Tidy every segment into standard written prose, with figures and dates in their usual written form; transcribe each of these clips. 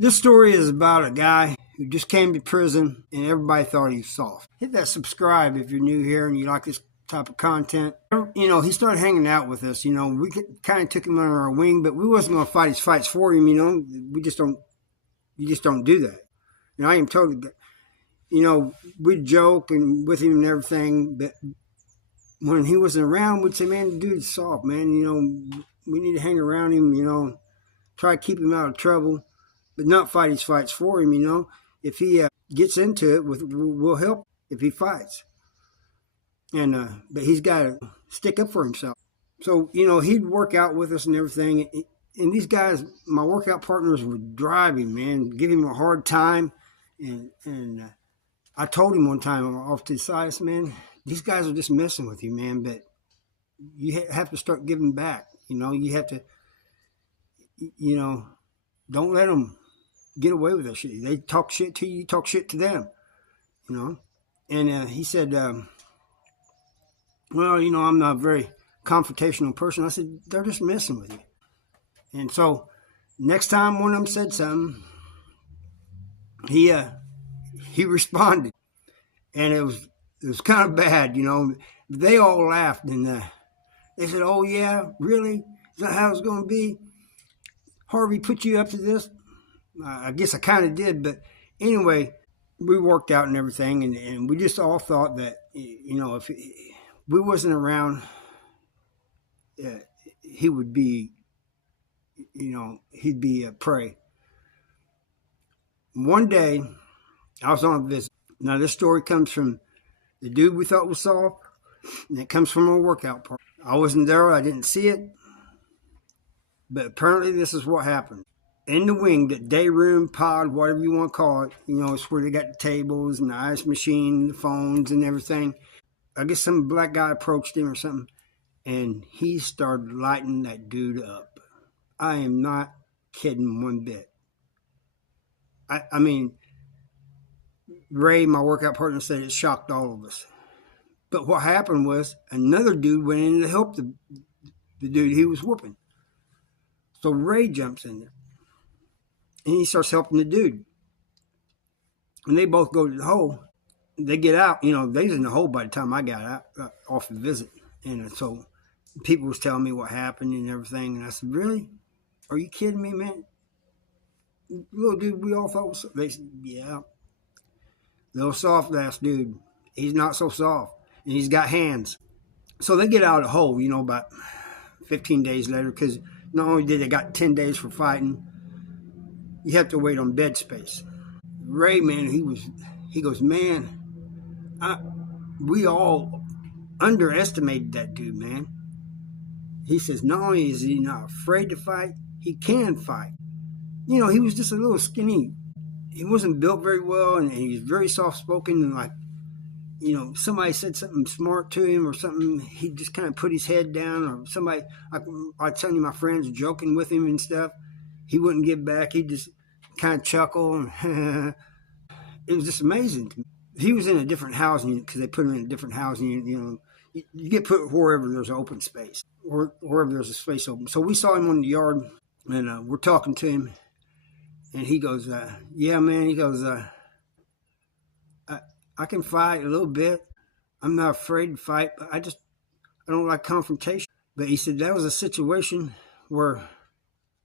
This story is about a guy who just came to prison and everybody thought he was soft. Hit that subscribe if you're new here and you like this type of content. He started hanging out with us. We kind of took him under our wing, but we wasn't going to fight his fights for him. We just don't. You just don't do that. I am totally. We'd joke and with him and everything, but when he wasn't around, we'd say, "Man, the dude's soft, man. We need to hang around him. Try to keep him out of trouble." But not fight his fights for him, If he gets into it, we'll help if he fights. But he's got to stick up for himself. So, he'd work out with us and everything. And these guys, my workout partners, would drive him, man, give him a hard time. And I told him one time off to the side, I said, man, these guys are just messing with you, man. But you have to start giving back. You have to, don't let them get away with that shit. They talk shit to you, you talk shit to them, And he said, I'm not a very confrontational person. I said, they're just messing with you. And so next time one of them said something, he responded. And it was kind of bad, They all laughed and they said, oh yeah, really? Is that how it's going to be? Harvey put you up to this? I guess I kind of did, but anyway, we worked out and everything, and we just all thought that, if we wasn't around, he would be, he'd be a prey. One day, I was on a visit. Now, this story comes from the dude we thought was soft, and it comes from a workout part. I wasn't there, I didn't see it, but apparently this is what happened. In the wing, the day room, pod, whatever you want to call it, it's where they got the tables and the ice machine, the phones and everything. I guess some black guy approached him or something, and he started lighting that dude up. I am not kidding one bit. I mean, Ray, my workout partner, said it shocked all of us. But what happened was another dude went in to help the dude he was whooping. So Ray jumps in there. And he starts helping the dude. And they both go to the hole. They get out. They was in the hole by the time I got out off the visit. And so people was telling me what happened and everything. And I said, really? Are you kidding me, man? Little dude we all thought was... They said, yeah. Little soft-ass dude. He's not so soft. And he's got hands. So they get out of the hole, about 15 days later. Because not only did they got 10 days for fighting... You have to wait on bed space. Ray, man, he goes, man, we all underestimated that dude, man. He says, not only is he not afraid to fight, he can fight. He was just a little skinny. He wasn't built very well, and he was very soft-spoken, and somebody said something smart to him or something, he'd just kind of put his head down, or somebody, I'd tell you my friends joking with him and stuff. He wouldn't give back. He'd just kind of chuckle. It was just amazing. He was in a different housing unit because they put him in a different housing unit. You get put wherever there's open space, or wherever there's a space open. So we saw him on the yard, and we're talking to him, and he goes, yeah, man. He goes, I can fight a little bit. I'm not afraid to fight, but I don't like confrontation. But he said that was a situation where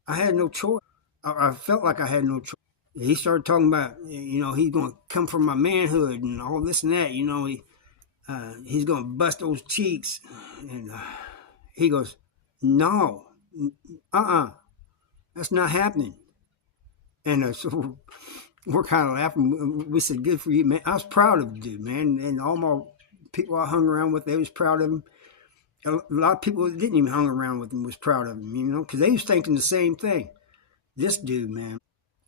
I had no choice. I felt like I had no choice. He started talking about, he's going to come from my manhood and all this and that. He's going to bust those cheeks. And he goes, no, that's not happening. And so we're kind of laughing. We said, good for you, man. I was proud of the dude, man. And all my people I hung around with, they was proud of him. A lot of people that didn't even hang around with him was proud of him, because they was thinking the same thing. This dude, man.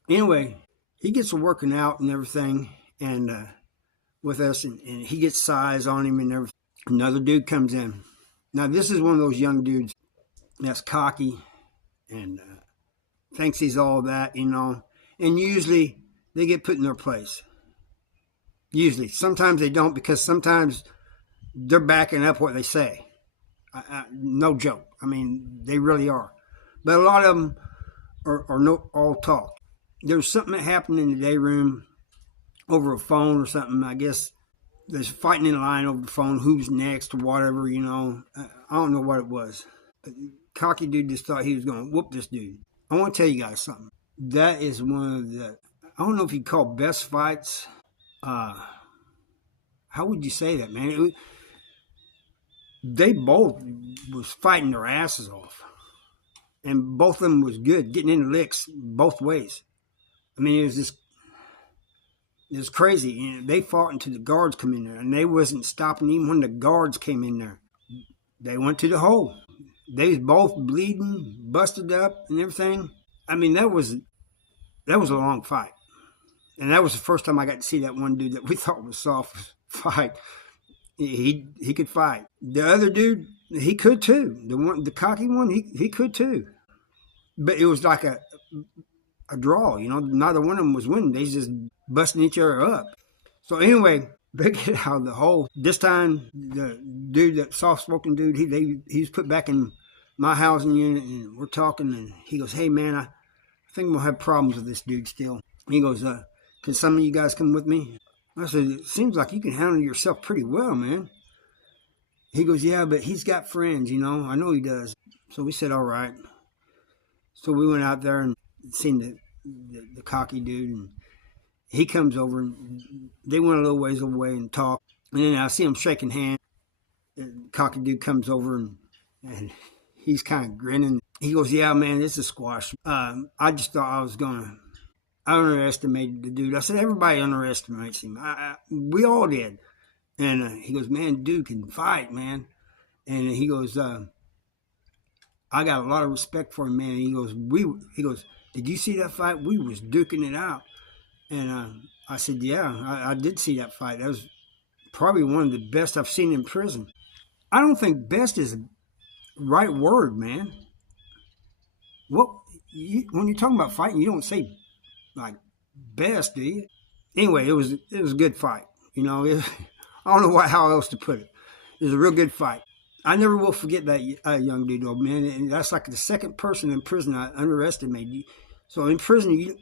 Anyway, he gets to working out and everything, and with us, and he gets size on him and everything. Another dude comes in. Now, this is one of those young dudes that's cocky and thinks he's all that, And usually they get put in their place. Usually. Sometimes they don't, because sometimes they're backing up what they say. No joke. I mean, they really are. But a lot of them are all talk. there was something that happened in the day room over a phone or something. I guess there's fighting in line over the phone, who's next or whatever, you know. I don't know what it was. But cocky dude just thought he was going to whoop this dude. I want to tell you guys something. That is one of the, I don't know if you'd call best fights. How would you say that, man? They both was fighting their asses off. And both of them was good, getting in licks both ways. I mean, it was crazy. You know, they fought until the guards come in there, and they wasn't stopping even when the guards came in there. They went to the hole. They was both bleeding, busted up, and everything. I mean, that was a long fight, and that was the first time I got to see that one dude that we thought was soft fight. He could fight. The other dude, he could too. The cocky one, he could too. But it was like a draw, you know. Neither one of them was winning. They just busting each other up. So anyway, they get out of the hole. This time, the dude, that soft-spoken dude, he's put back in my housing unit, and we're talking, and he goes, "Hey man, I think we'll have problems with this dude still." He goes, "Can some of you guys come with me?" I said, "It seems like you can handle yourself pretty well, man." He goes, "Yeah, but he's got friends, you know. I know he does." So we said, "All right." So we went out there and seen the cocky dude, and he comes over, and they went a little ways away and talked. And then I see him shaking hands. The cocky dude comes over, and he's kind of grinning. He goes, "Yeah, man, this is squash. I just thought I underestimated the dude." I said, "Everybody underestimates him. We all did." And he goes, "Man, dude can fight, man." And he goes, "I got a lot of respect for him, man." He goes, "Did you see that fight? We was duking it out." And I said, "Yeah, I did see that fight. That was probably one of the best I've seen in prison." I don't think best is the right word, man. When you're talking about fighting, you don't say like best, do you? Anyway, it was a good fight. You know, I don't know how else to put it. It was a real good fight. I never will forget that young dude, though, man. And that's like the second person in prison I underestimated. So in prison,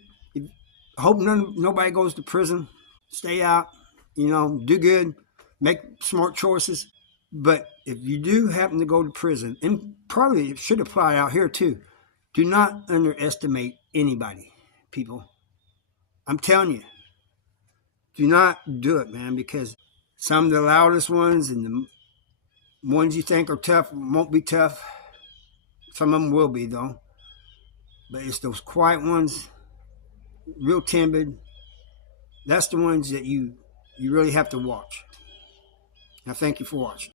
I hope nobody goes to prison. Stay out, you know, do good, make smart choices. But if you do happen to go to prison, and probably it should apply out here too, do not underestimate anybody, people. I'm telling you, do not do it, man, because some of the loudest ones and the ones you think are tough won't be tough. Some of them will be, though. But it's those quiet ones, real timid. That's the ones that you really have to watch. Now, thank you for watching.